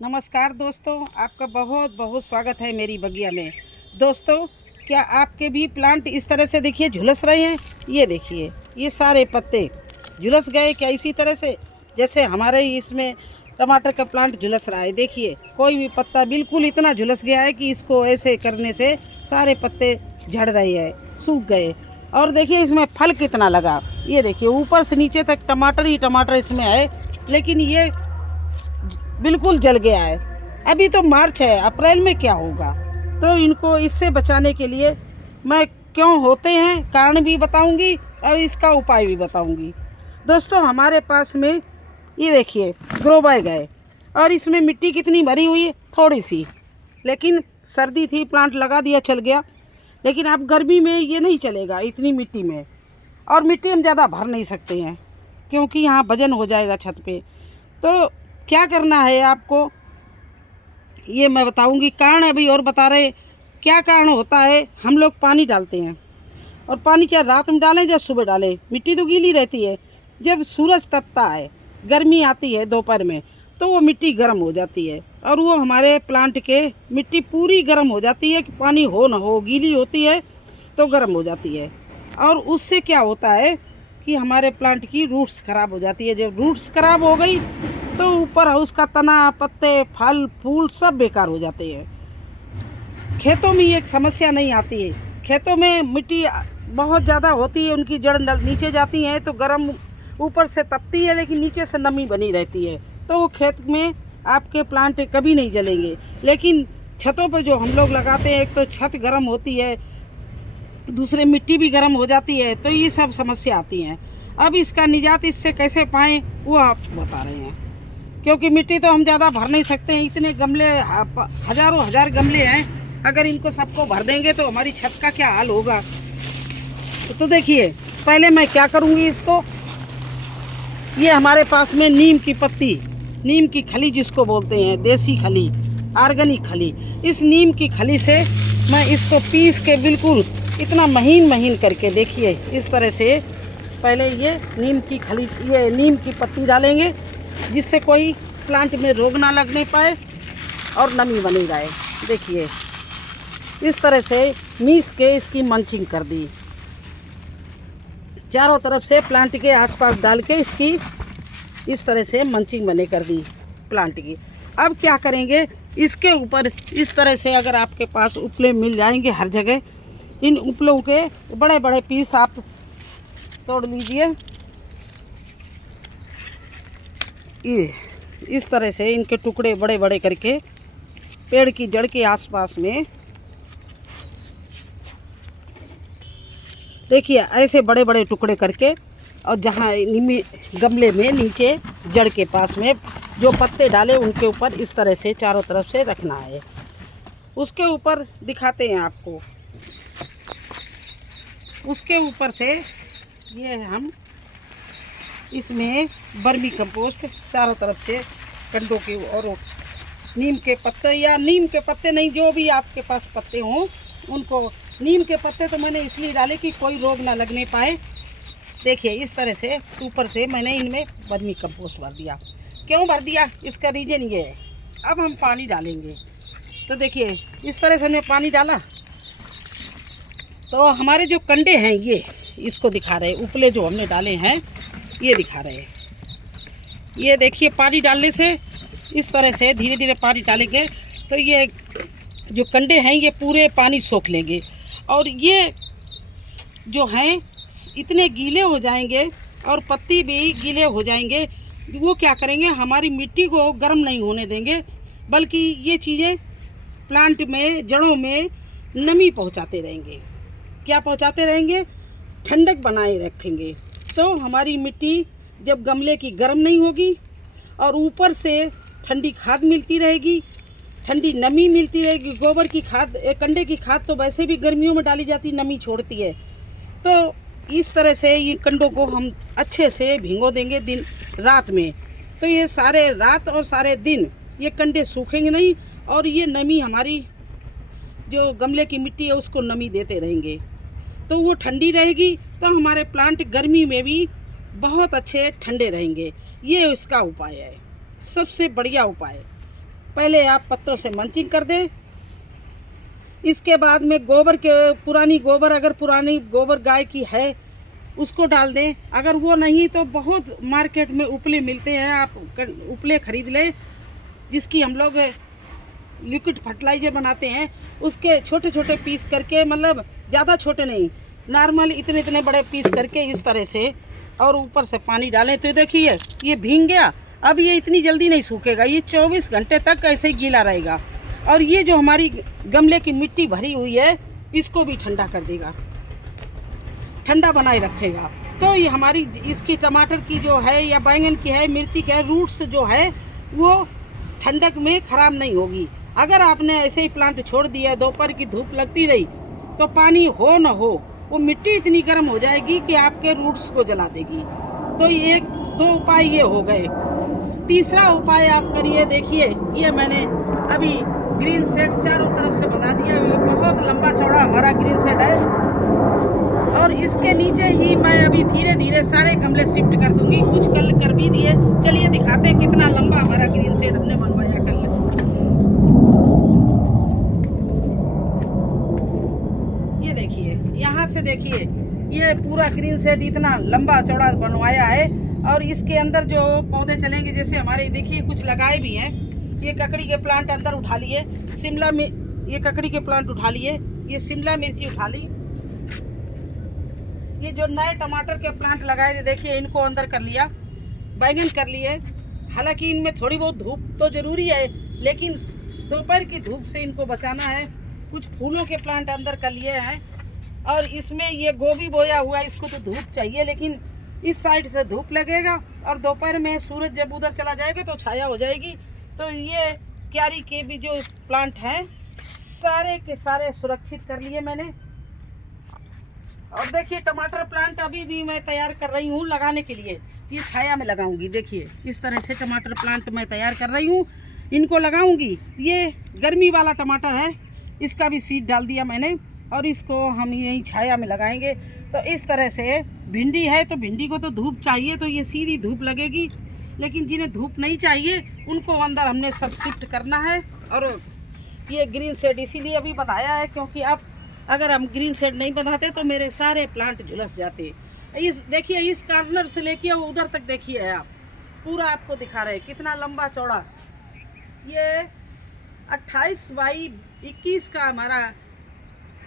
नमस्कार दोस्तों, आपका बहुत बहुत स्वागत है मेरी बगिया में। दोस्तों, क्या आपके भी प्लांट इस तरह से देखिए झुलस रहे हैं? ये देखिए, ये सारे पत्ते झुलस गए क्या इसी तरह से, जैसे हमारे इसमें टमाटर का प्लांट झुलस रहा है। देखिए, कोई भी पत्ता बिल्कुल इतना झुलस गया है कि इसको ऐसे करने से सारे पत्ते झड़ रहे हैं, सूख गए। और देखिए इसमें फल कितना लगा, ये देखिए ऊपर से नीचे तक टमाटर ही टमाटर इसमें है, लेकिन ये बिल्कुल जल गया है। अभी तो मार्च है, अप्रैल में क्या होगा? तो इनको इससे बचाने के लिए मैं क्यों होते हैं कारण भी बताऊंगी और इसका उपाय भी बताऊंगी। दोस्तों, हमारे पास में ये देखिए ग्रो बैग है और इसमें मिट्टी कितनी भरी हुई है, थोड़ी सी, लेकिन सर्दी थी प्लांट लगा दिया चल गया। लेकिन अब गर्मी में ये नहीं चलेगा इतनी मिट्टी में, और मिट्टी हम ज़्यादा भर नहीं सकते हैं क्योंकि यहाँ वजन हो जाएगा छत पे। तो क्या करना है आपको ये मैं बताऊंगी। कारण अभी और बता रहे क्या कारण होता है। हम लोग पानी डालते हैं, और पानी चाहे रात में डालें या सुबह डालें, मिट्टी तो गीली रहती है। जब सूरज तपता है, गर्मी आती है दोपहर में, तो वो मिट्टी गर्म हो जाती है और वो हमारे प्लांट के मिट्टी पूरी गर्म हो जाती है कि पानी हो ना हो, गीली होती है तो गर्म हो जाती है। और उससे क्या होता है कि हमारे प्लांट की रूट्स ख़राब हो जाती है। जब रूट्स ख़राब हो गई तो ऊपर उसका तना, पत्ते, फल, फूल सब बेकार हो जाते हैं। खेतों में ये समस्या नहीं आती है। खेतों में मिट्टी बहुत ज़्यादा होती है, उनकी जड़ नीचे जाती हैं तो गर्म ऊपर से तपती है, लेकिन नीचे से नमी बनी रहती है, तो वो खेत में आपके प्लांट कभी नहीं जलेंगे। लेकिन छतों पर जो हम लोग लगाते हैं, एक तो छत गर्म होती है, दूसरे मिट्टी भी गर्म हो जाती है, तो ये सब समस्या आती हैं। अब इसका निजात इससे कैसे पाएँ वो आप बता रहे हैं, क्योंकि मिट्टी तो हम ज़्यादा भर नहीं सकते हैं। इतने गमले, हज़ारों हजार गमले हैं, अगर इनको सबको भर देंगे तो हमारी छत का क्या हाल होगा। तो देखिए, पहले मैं क्या करूँगी, इसको ये हमारे पास में नीम की पत्ती, नीम की खली जिसको बोलते हैं, देसी खली, ऑर्गेनिक खली, इस नीम की खली से मैं इसको पीस के बिल्कुल इतना महीन महीन करके, देखिए इस तरह से पहले ये नीम की खली, ये नीम की पत्ती डालेंगे जिससे कोई प्लांट में रोग ना लगने पाए और नमी बनी रहे। देखिए इस तरह से मीस के इसकी मंचिंग कर दी, चारों तरफ से प्लांट के आसपास डाल के इसकी इस तरह से मंचिंग बने कर दी प्लांट की। अब क्या करेंगे, इसके ऊपर इस तरह से, अगर आपके पास उपले मिल जाएंगे हर जगह, इन उपलों के बड़े बड़े पीस आप तोड़ लीजिए। ये इस तरह से इनके टुकड़े बड़े बड़े करके पेड़ की जड़ के आसपास में, देखिए ऐसे बड़े बड़े टुकड़े करके, और जहाँ गमले में नीचे जड़ के पास में जो पत्ते डाले उनके ऊपर इस तरह से चारों तरफ से रखना है। उसके ऊपर दिखाते हैं आपको, उसके ऊपर से ये हम इसमें वर्मी कंपोस्ट चारों तरफ से कंडों के, और नीम के पत्ते, या नीम के पत्ते नहीं, जो भी आपके पास पत्ते हों उनको। नीम के पत्ते तो मैंने इसलिए डाले कि कोई रोग ना लगने पाए। देखिए इस तरह से ऊपर से मैंने इनमें वर्मी कंपोस्ट भर दिया। क्यों भर दिया, इसका रीज़न ये है। अब हम पानी डालेंगे, तो देखिए इस तरह से हमने पानी डाला तो हमारे जो कंडे हैं ये इसको दिखा रहे हैं, उपले जो हमने डाले हैं ये दिखा रहे हैं। ये देखिए पानी डालने से इस तरह से धीरे धीरे पानी डालेंगे तो ये जो कंडे हैं ये पूरे पानी सोख लेंगे, और ये जो हैं इतने गीले हो जाएंगे और पत्ती भी गीले हो जाएंगे। वो क्या करेंगे, हमारी मिट्टी को गर्म नहीं होने देंगे, बल्कि ये चीज़ें प्लांट में जड़ों में नमी पहुंचाते रहेंगे। क्या पहुंचाते रहेंगे, ठंडक बनाए रखेंगे। तो हमारी मिट्टी जब गमले की गर्म नहीं होगी और ऊपर से ठंडी खाद मिलती रहेगी, ठंडी नमी मिलती रहेगी। गोबर की खाद, कंडे की खाद तो वैसे भी गर्मियों में डाली जाती, नमी छोड़ती है। तो इस तरह से ये कंडों को हम अच्छे से भिगो देंगे दिन रात में, तो ये सारे रात और सारे दिन ये कंडे सूखेंगे नहीं, और ये नमी हमारी जो गमले की मिट्टी है उसको नमी देते रहेंगे, तो वो ठंडी रहेगी। तो हमारे प्लांट गर्मी में भी बहुत अच्छे ठंडे रहेंगे। ये इसका उपाय है, सबसे बढ़िया उपाय। पहले आप पत्तों से मंचिंग कर दें। इसके बाद में गोबर के पुरानी गोबर गाय की है उसको डाल दें। अगर वो नहीं तो बहुत मार्केट में उपले मिलते हैं, आप उपले खरीद लें जिसकी हम लोग लिक्विड फर्टिलाइजर बनाते हैं। उसके छोटे छोटे पीस करके, मतलब ज़्यादा छोटे नहीं, नॉर्मल इतने इतने बड़े पीस करके इस तरह से, और ऊपर से पानी डालें तो देखिए ये भीग गया। अब ये इतनी जल्दी नहीं सूखेगा, ये 24 घंटे तक ऐसे ही गीला रहेगा। और ये जो हमारी गमले की मिट्टी भरी हुई है इसको भी ठंडा कर देगा, ठंडा बनाए रखेगा। तो ये हमारी इसकी टमाटर की जो है या बैंगन की है, मिर्ची की है, रूट्स जो है वो ठंडक में ख़राब नहीं होगी। अगर आपने ऐसे ही प्लांट छोड़ दिया, दोपहर की धूप लगती रही, तो पानी हो न हो वो मिट्टी इतनी गर्म हो जाएगी कि आपके रूट्स को जला देगी। तो ये 2 उपाय ये हो गए। तीसरा उपाय आप करिए, देखिए ये मैंने अभी ग्रीन शेड चारों तरफ से बना दिया। बहुत लंबा चौड़ा हमारा ग्रीन शेड है और इसके नीचे ही मैं अभी धीरे धीरे सारे गमले शिफ्ट कर दूंगी। कुछ कल कर भी दिए। चलिए दिखाते हैं कितना लंबा हमारा ग्रीन शेड हमने बनवाया कल। ये देखिए, यहाँ से देखिए ये पूरा ग्रीन शेड इतना लंबा चौड़ा बनवाया है। और इसके अंदर जो पौधे चलेंगे, जैसे हमारे देखिए कुछ लगाए भी हैं। ये ककड़ी के प्लांट अंदर उठा लिए, ये ककड़ी के प्लांट उठा लिए, ये शिमला मिर्ची उठा ली। ये जो नए टमाटर के प्लांट लगाए थे देखिए इनको अंदर कर लिया, बैंगन कर लिए। हालांकि इनमें थोड़ी बहुत धूप तो ज़रूरी है, लेकिन दोपहर की धूप से इनको बचाना है। कुछ फूलों के प्लांट अंदर कर लिए हैं। और इसमें ये गोभी बोया हुआ है, इसको तो धूप चाहिए, लेकिन इस साइड से धूप लगेगा और दोपहर में सूरज जब उधर चला जाएगा तो छाया हो जाएगी। तो ये क्यारी के भी जो प्लांट हैं सारे के सारे सुरक्षित कर लिए मैंने। और देखिए टमाटर प्लांट अभी भी मैं तैयार कर रही हूँ लगाने के लिए। ये छाया में लगाऊंगी, देखिए इस तरह से टमाटर प्लांट मैं तैयार कर रही हूँ, इनको लगाऊंगी। ये गर्मी वाला टमाटर है, इसका भी सीड डाल दिया मैंने और इसको हम यहीं छाया में लगाएंगे। तो इस तरह से भिंडी है तो भिंडी को तो धूप चाहिए, तो ये सीधी धूप लगेगी। लेकिन जिन्हें धूप नहीं चाहिए उनको अंदर हमने सब शिफ्ट करना है। और ये ग्रीन शेड इसीलिए अभी बताया है क्योंकि अब अगर हम ग्रीन शेड नहीं बनाते तो मेरे सारे प्लांट झुलस जाते। इस देखिए इस कॉर्नर से लेके उधर तक देखिए आप, पूरा आपको दिखा रहे कितना लंबा चौड़ा। ये 28 बाई 21 का हमारा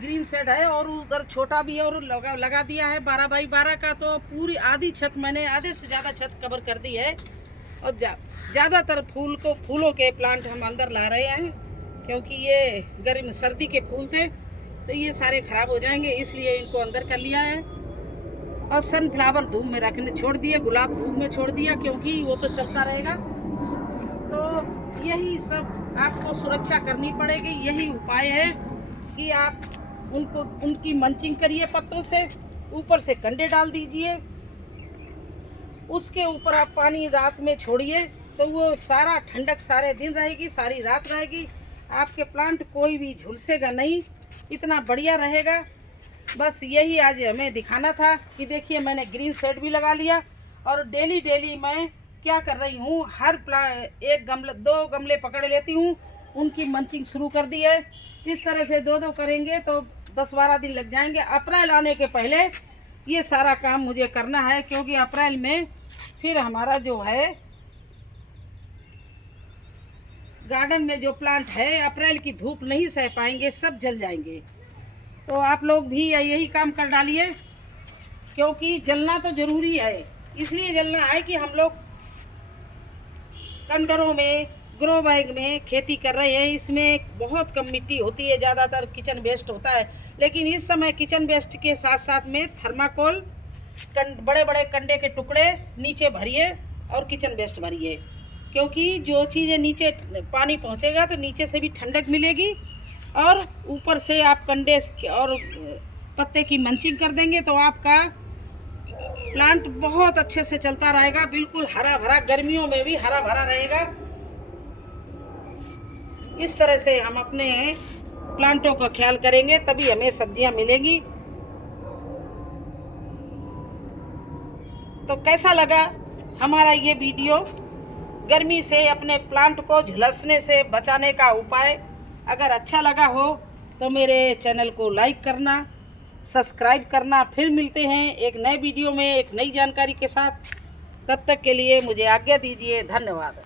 ग्रीन शेड है और उधर छोटा भी है और लगा दिया है 12 बाई 12 का। तो पूरी आधी छत मैंने, आधे से ज़्यादा छत कवर कर दी है। और ज़्यादातर फूलों के प्लांट हम अंदर ला रहे हैं क्योंकि ये गर्म सर्दी के फूल थे तो ये सारे ख़राब हो जाएंगे, इसलिए इनको अंदर कर लिया है। और सनफ्लावर धूप में रखने छोड़ दिए, गुलाब धूप में छोड़ दिया क्योंकि वो तो चलता रहेगा। तो यही सब आपको सुरक्षा करनी पड़ेगी। यही उपाय है कि आप उनकी मंचिंग करिए पत्तों से, ऊपर से कंडे डाल दीजिए, उसके ऊपर आप पानी रात में छोड़िए तो वो सारा ठंडक सारे दिन रहेगी, सारी रात रहेगी। आपके प्लांट कोई भी झुलसेगा नहीं, इतना बढ़िया रहेगा। बस यही आज हमें दिखाना था कि देखिए मैंने ग्रीन शेड भी लगा लिया। और डेली मैं क्या कर रही हूँ, हर प्लांट 2 गमले पकड़ लेती हूँ, उनकी मंचिंग शुरू कर दी है। इस तरह से 2 करेंगे तो 10-12 दिन लग जाएंगे। अप्रैल आने के पहले ये सारा काम मुझे करना है क्योंकि अप्रैल में फिर हमारा जो है गार्डन में जो प्लांट है अप्रैल की धूप नहीं सह पाएंगे, सब जल जाएंगे। तो आप लोग भी यही काम कर डालिए क्योंकि जलना तो ज़रूरी है। इसलिए जलना है कि हम लोग कंटरों में, ग्रो बैग में खेती कर रहे हैं। इसमें बहुत कम मिट्टी होती है, ज़्यादातर किचन वेस्ट होता है। लेकिन इस समय किचन वेस्ट के साथ साथ में थर्माकोल, बड़े बड़े कंडे के टुकड़े नीचे भरिए और किचन वेस्ट भरिए क्योंकि जो चीज़ें नीचे पानी पहुंचेगा तो नीचे से भी ठंडक मिलेगी। और ऊपर से आप कंडे और पत्ते की मंचिंग कर देंगे तो आपका प्लांट बहुत अच्छे से चलता रहेगा, बिल्कुल हरा भरा, गर्मियों में भी हरा भरा रहेगा। इस तरह से हम अपने प्लांटों का ख्याल करेंगे तभी हमें सब्जियां मिलेंगी। तो कैसा लगा हमारा ये वीडियो? गर्मी से अपने प्लांट को झुलसने से बचाने का उपाय। अगर अच्छा लगा हो तो मेरे चैनल को लाइक करना, सब्सक्राइब करना। फिर मिलते हैं एक नए वीडियो में एक नई जानकारी के साथ। तब तक के लिए मुझे आज्ञा दीजिए। धन्यवाद।